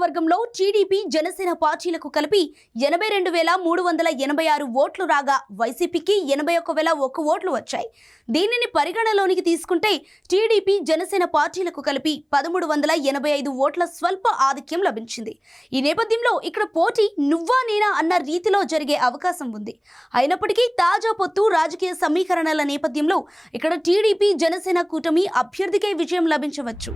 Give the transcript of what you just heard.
నియోజకవర్గంలో టీడీపీ జనసేన పార్టీలకు కలిపి ఎనభై రెండు వేల మూడు వందల ఎనభై ఆరు ఓట్లు రాగా వైసీపీకి ఎనభై ఒక్క వేల ఒక్క ఓట్లు వచ్చాయి. దీనిని పరిగణలోనికి తీసుకుంటే టీడీపీ జనసేన పార్టీలకు కలిపి పదమూడు వందల ఎనభై ఐదు ఓట్ల స్వల్ప ఆధిక్యం లభించింది. ఈ నేపథ్యంలో ఇక్కడ పోటీ నువ్వా నేనా అన్న రీతిలో జరిగే అవకాశం ఉంది. అయినప్పటికీ తాజా పొత్తు రాజకీయ సమీకరణల నేపథ్యంలో ఇక్కడ టీడీపీ జనసేన కూటమి అభ్యర్థికే విజయం లభించవచ్చు.